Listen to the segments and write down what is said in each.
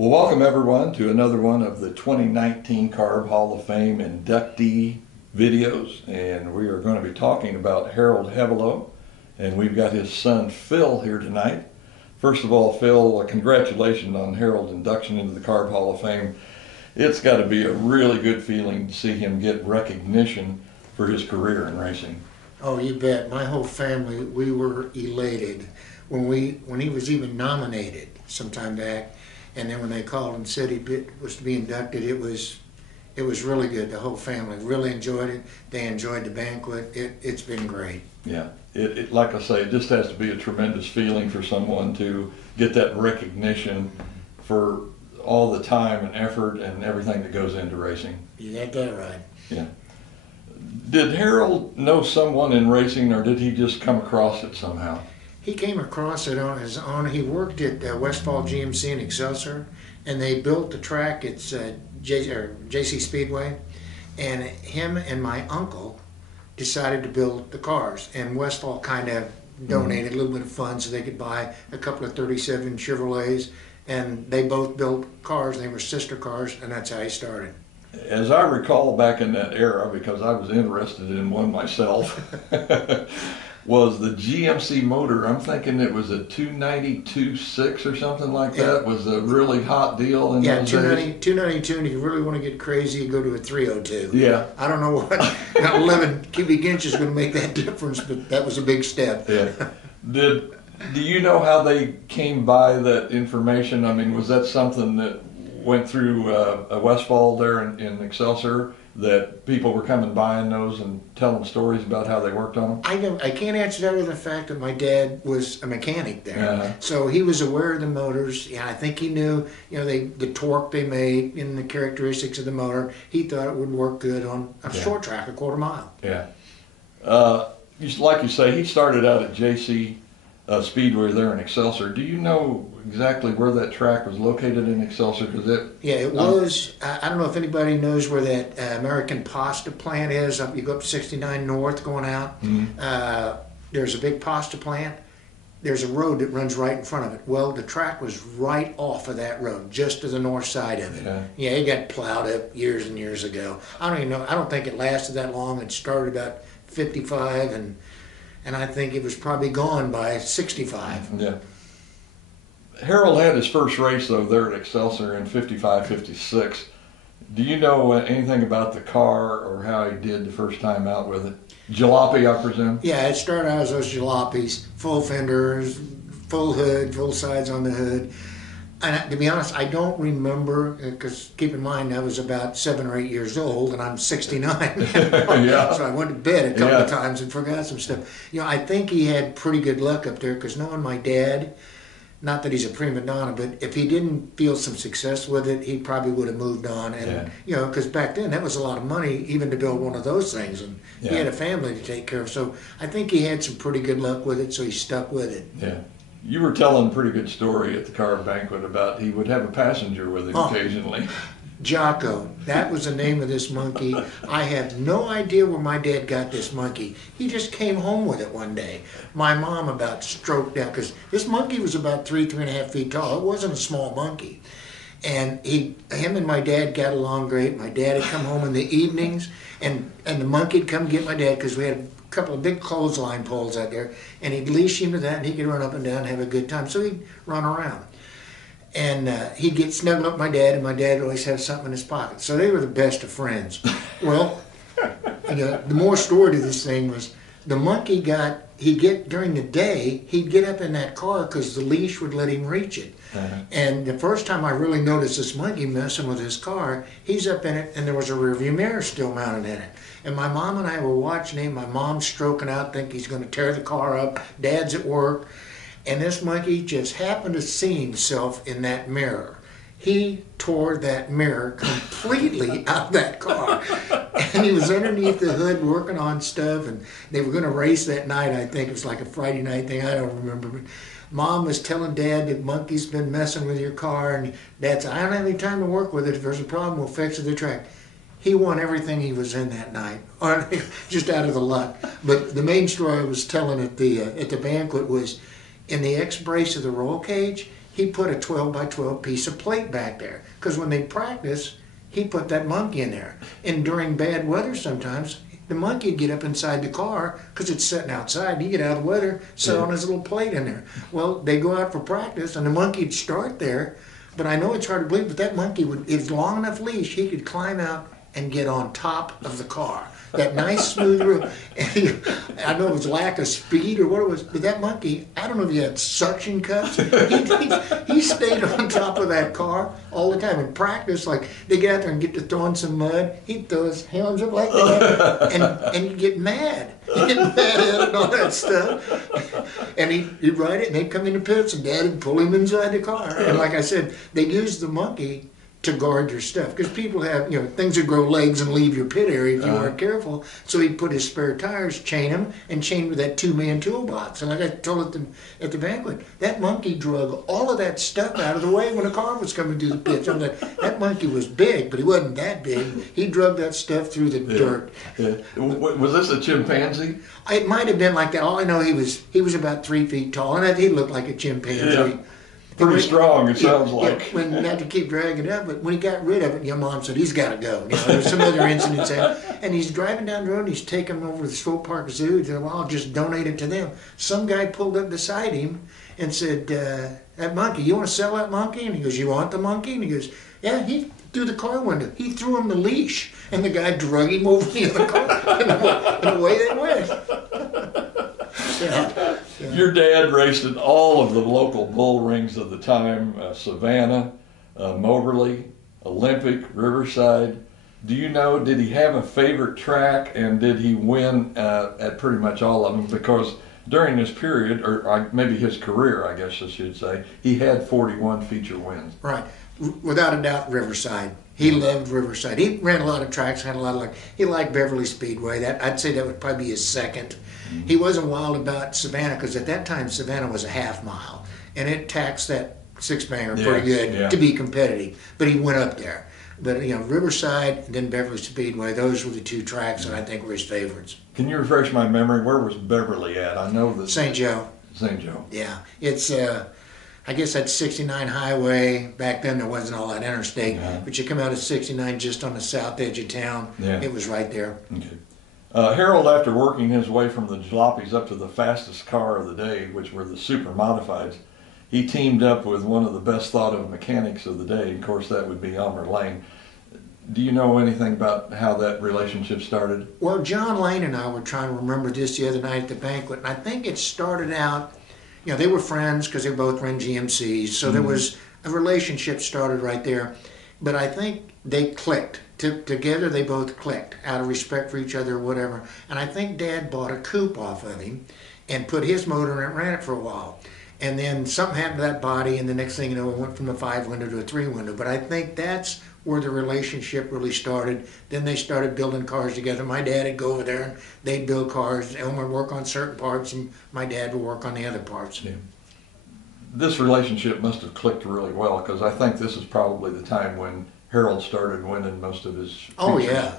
Well, welcome everyone to another one of the 2019 Carb Hall of Fame inductee videos, and we are going to be talking about Harrel Heavelow, and we've got his son Phil here tonight. First of all, Phil, congratulations on Harrel's induction into the Carb Hall of Fame. It's got to be a really good feeling to see him get recognition for his career in racing. Oh, you bet. My whole family, we were elated when he was even nominated some time back. And then when they called and said he was to be inducted, it was really good. The whole family really enjoyed it. They enjoyed the banquet. It's been great. Yeah, like I say, it just has to be a tremendous feeling for someone to get that recognition for all the time and effort and everything that goes into racing. You got that right. Yeah. Did Harrel know someone in racing, or did he just come across it somehow? He came across it on his own. He worked at Westfall GMC in Excelsior, and they built the track. It's JC Speedway, and him and my uncle decided to build the cars. And Westfall kind of donated a little bit of funds so they could buy a couple of 37 Chevrolets, and they both built cars. They were sister cars, and that's how he started. As I recall back in that era, because I was interested in one myself, was the GMC motor. I'm thinking it was a 292.6 or something like that. Was a really hot deal in those days. 292, and if you really want to get crazy, you go to a 302. Yeah. I don't know what 11 cubic inches is going to make that difference, but that was a big step. Yeah. Do you know how they came by that information? I mean, was that something that went through Westfall there in Excelsior, that people were coming buying those and telling stories about how they worked on them? I can't answer that with the fact that my dad was a mechanic there, Uh-huh. so he was aware of the motors. Yeah, I think he knew, the torque they made and the characteristics of the motor. He thought it would work good on a short track, a quarter mile. Yeah. Like you say, he started out at JC Speedway there in Excelsior. Do you know exactly where that track was located in Excelsior? It was. I don't know if anybody knows where that American pasta plant is. You go up 69 North going out. Mm-hmm. There's a big pasta plant. There's a road that runs right in front of it. Well, the track was right off of that road, just to the north side of it. Yeah, it got plowed up years and years ago. I don't even know. I don't think it lasted that long. It started about 55 and I think it was probably gone by 65. Yeah. Harrel had his first race, though, there at Excelsior in 55, 56. Do you know anything about the car or how he did the first time out with it? Jalopy, I presume? Yeah, it started out as those jalopies, full fenders, full hood, full sides on the hood. And to be honest, I don't remember, because keep in mind I was about 7 or 8 years old and I'm 69. Yeah. So I went to bed a couple of times and forgot some stuff. I think he had pretty good luck up there, because knowing my dad, not that he's a prima donna, but if he didn't feel some success with it, he probably would have moved on. And because back then that was a lot of money even to build one of those things, and he had a family to take care of. So I think he had some pretty good luck with it, so he stuck with it. Yeah. You were telling a pretty good story at the car banquet about he would have a passenger with him occasionally. Jocko, that was the name of this monkey. I have no idea where my dad got this monkey. He just came home with it one day. My mom about stroked out, because this monkey was about 3.5 feet tall. It wasn't a small monkey. And him and my dad got along great. My dad would come home in the evenings, and the monkey would come get my dad, because we had a couple of big clothesline poles out there, and he'd leash him to that, and he could run up and down and have a good time. So he'd run around. And he'd get snuggled up with my dad, and my dad would always have something in his pocket. So they were the best of friends. Well, the more story to this thing was, the monkey during the day, he'd get up in that car because the leash would let him reach it. And the first time I really noticed this monkey messing with his car, he's up in it and there was a rearview mirror still mounted in it. And my mom and I were watching him. My mom's stroking out, think he's going to tear the car up. Dad's at work. And this monkey just happened to see himself in that mirror. He tore that mirror completely out of that car. And he was underneath the hood working on stuff, and they were going to race that night. I think it was like a Friday night thing. I don't remember. But Mom was telling Dad that monkey's been messing with your car, and Dad said, I don't have any time to work with it. If there's a problem, we'll fix it at the track. He won everything he was in that night, or just out of the luck. But the main story I was telling at the banquet was, in the X brace of the roll cage, he put a 12 by 12 piece of plate back there. Because when they practice, he put that monkey in there. And during bad weather sometimes, the monkey would get up inside the car because it's sitting outside. And he'd get out of the weather, sit on his little plate in there. Well, they go out for practice, and the monkey would start there. But I know it's hard to believe, but that monkey would, if it's long enough leash, he could climb out and get on top of the car. That nice smooth roof. I know it was lack of speed or what it was, but that monkey, I don't know if he had suction cups. He stayed on top of that car all the time. In practice, like they get out there and get to throwing some mud, he'd throw his hands up like that, and he'd get mad. He'd get mad at it and all that stuff. And he'd ride it, and they'd come in the pits, and Dad would pull him inside the car. And like I said, they'd use the monkey to guard your stuff, because people have, things that grow legs and leave your pit area if you aren't careful. So he'd put his spare tires, chain them, and chain with that 2-man toolbox. And like I told at the banquet, that monkey drug all of that stuff out of the way when a car was coming through the pits. I mean, that monkey was big, but he wasn't that big. He drug that stuff through the dirt. Yeah. Was this a chimpanzee? It might have been like that. All I know, he was about 3 feet tall, and he looked like a chimpanzee. Yeah. Pretty strong, it sounds like. Yeah, when not to keep dragging it up, but when he got rid of it, your mom said he's got to go. There's some other incidents, and he's driving down the road. And he's taking him over to the Swope Park Zoo. He said, "Well, I'll just donate it to them." Some guy pulled up beside him and said, "That monkey, you want to sell that monkey?" And he goes, "You want the monkey?" And he goes, "Yeah." He through the car window. He threw him the leash, and the guy drug him over the other car, and away they went. Yeah. Your dad raced in all of the local bull rings of the time, Savannah, Moberly, Olympic, Riverside. Do you know, did he have a favorite track, and did he win at pretty much all of them? Because during this period, or maybe his career, I guess I should say, he had 41 feature wins. Right. Without a doubt, Riverside. He loved Riverside. He ran a lot of tracks, had a lot of luck. He liked Beverly Speedway. I'd say that would probably be his second. Mm-hmm. He wasn't wild about Savannah, because at that time Savannah was a half mile, and it taxed that six-banger pretty good to be competitive. But he went up there. But Riverside and then Beverly Speedway, those were the two tracks that I think were his favorites. Can you refresh my memory? Where was Beverly at? I know that St. Joe. St. Joe. Yeah, it's I guess that's 69 highway. Back then there wasn't all that interstate, but you come out of 69 just on the south edge of town. Yeah. It was right there. Okay. Harrel, after working his way from the jalopies up to the fastest car of the day, which were the super modifieds, he teamed up with one of the best thought of mechanics of the day. Of course, that would be Elmer Lane. Do you know anything about how that relationship started? Well, John Lane and I were trying to remember this the other night at the banquet, and I think it started out, they were friends because they both ran GMCs, so there was a relationship started right there. But I think they clicked. Together they both clicked out of respect for each other or whatever. And I think Dad bought a coupe off of him and put his motor in it and ran it for a while. And then something happened to that body, and the next thing you know, it went from a 5-window to a 3-window. But I think that's where the relationship really started. Then they started building cars together. My dad would go over there and they'd build cars. Elmer would work on certain parts, and my dad would work on the other parts. Yeah. This relationship must have clicked really well, because I think this is probably the time when Harrel started winning most of his features. Oh yeah,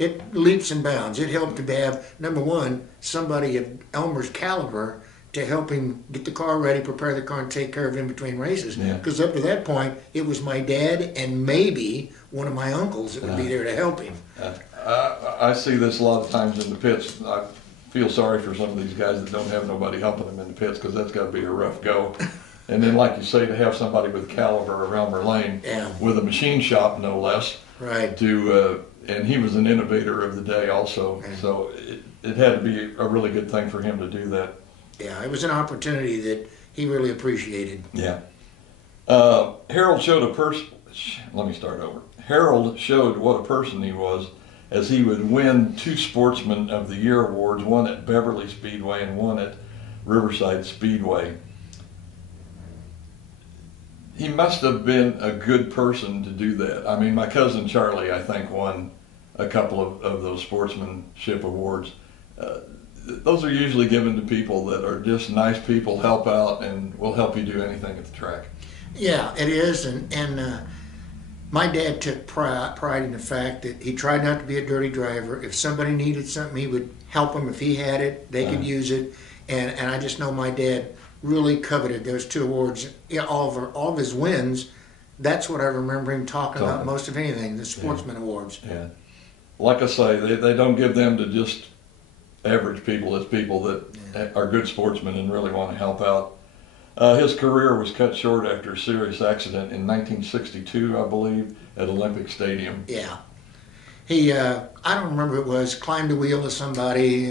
it leaps and bounds. It helped to have, number one, somebody of Elmer's caliber to help him get the car ready, prepare the car, and take care of him between races. Because up to that point, it was my dad and maybe one of my uncles that would be there to help him. I see this a lot of times in the pits. I feel sorry for some of these guys that don't have nobody helping them in the pits, because that's got to be a rough go. And then, like you say, to have somebody with caliber of Elmer Lane, with a machine shop no less, right? And he was an innovator of the day also, so it had to be a really good thing for him to do that. Yeah, it was an opportunity that he really appreciated. Yeah. Harold showed a person. Let me start over. Harold showed what a person he was, as he would win 2 Sportsman of the Year awards, one at Beverly Speedway and one at Riverside Speedway. He must have been a good person to do that. I mean, my cousin Charlie, I think, won a couple of those sportsmanship awards. Those are usually given to people that are just nice people, help out, and will help you do anything at the track. Yeah, it is, and my dad took pride in the fact that he tried not to be a dirty driver. If somebody needed something, he would help them. If he had it, they could use it. And I just know my dad really coveted those two awards. Yeah, all of his wins. That's what I remember him talking about most of anything, the Sportsman Awards. Yeah. Like I say, they don't give them to just average people. It's people that are good sportsmen and really want to help out. His career was cut short after a serious accident in 1962, I believe, at Olympic Stadium. Yeah. He, I don't remember who it was, climbed a wheel of somebody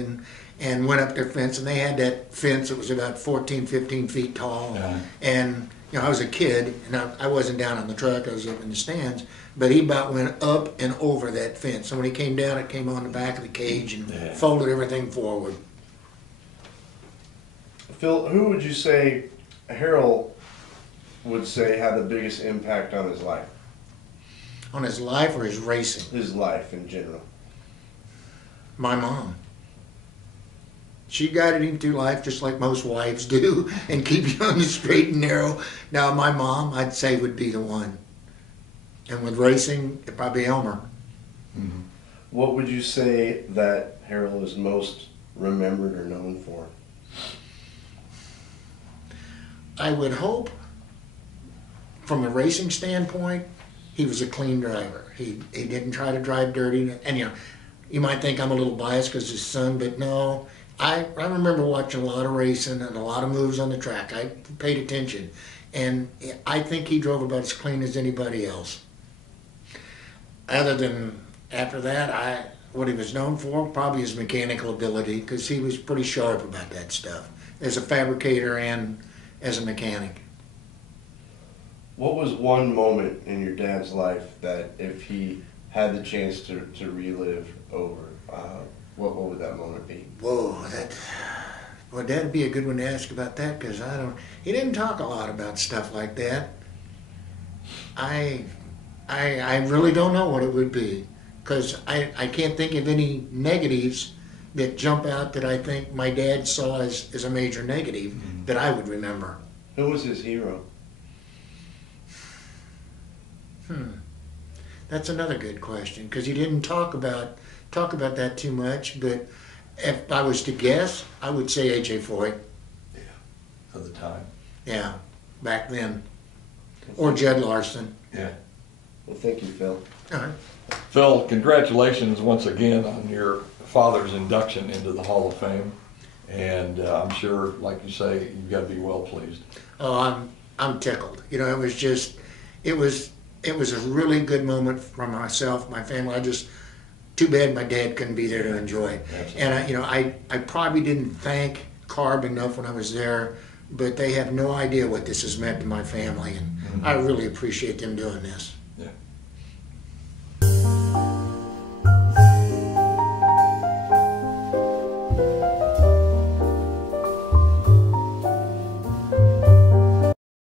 and went up their fence, and they had that fence that was about 14, 15 feet tall. Yeah. And, you know, I was a kid, and I wasn't down on the track, I was up in the stands, but he about went up and over that fence. And when he came down, it came on the back of the cage and folded everything forward. Phil, who would you say Harrel would say had the biggest impact on his life? On his life or his racing? His life in general. My mom. She guided him through life just like most wives do and keep you on the straight and narrow. Now, my mom, I'd say, would be the one. And with racing, it'd probably be Elmer. Mm-hmm. What would you say that Harrel is most remembered or known for? I would hope, from a racing standpoint, he was a clean driver. He didn't try to drive dirty. And, you know, you might think I'm a little biased because his son, but no. I remember watching a lot of racing and a lot of moves on the track. I paid attention. And I think he drove about as clean as anybody else. Other than, after that, what he was known for, probably his mechanical ability, because he was pretty sharp about that stuff, as a fabricator and as a mechanic. What was one moment in your dad's life that if he had the chance to relive over, what would that moment be? Whoa, that'd be a good one to ask about that, because he didn't talk a lot about stuff like that. I really don't know what it would be, because I can't think of any negatives that jump out that I think my dad saw as a major negative that I would remember. Who was his hero? That's another good question, because he didn't talk about that too much. But if I was to guess, I would say A.J. Foyt. Yeah, of the time. Yeah, back then. Or Judd Larson. Yeah. Well, thank you, Phil. All right. Phil, congratulations once again on your father's induction into the Hall of Fame. And I'm sure, like you say, you've got to be well pleased. Oh, I'm tickled. You know, it was a really good moment for myself, my family. Too bad my dad couldn't be there to enjoy it. Absolutely. And I probably didn't thank Carb enough when I was there, but they have no idea what this has meant to my family, and I really appreciate them doing this. Yeah.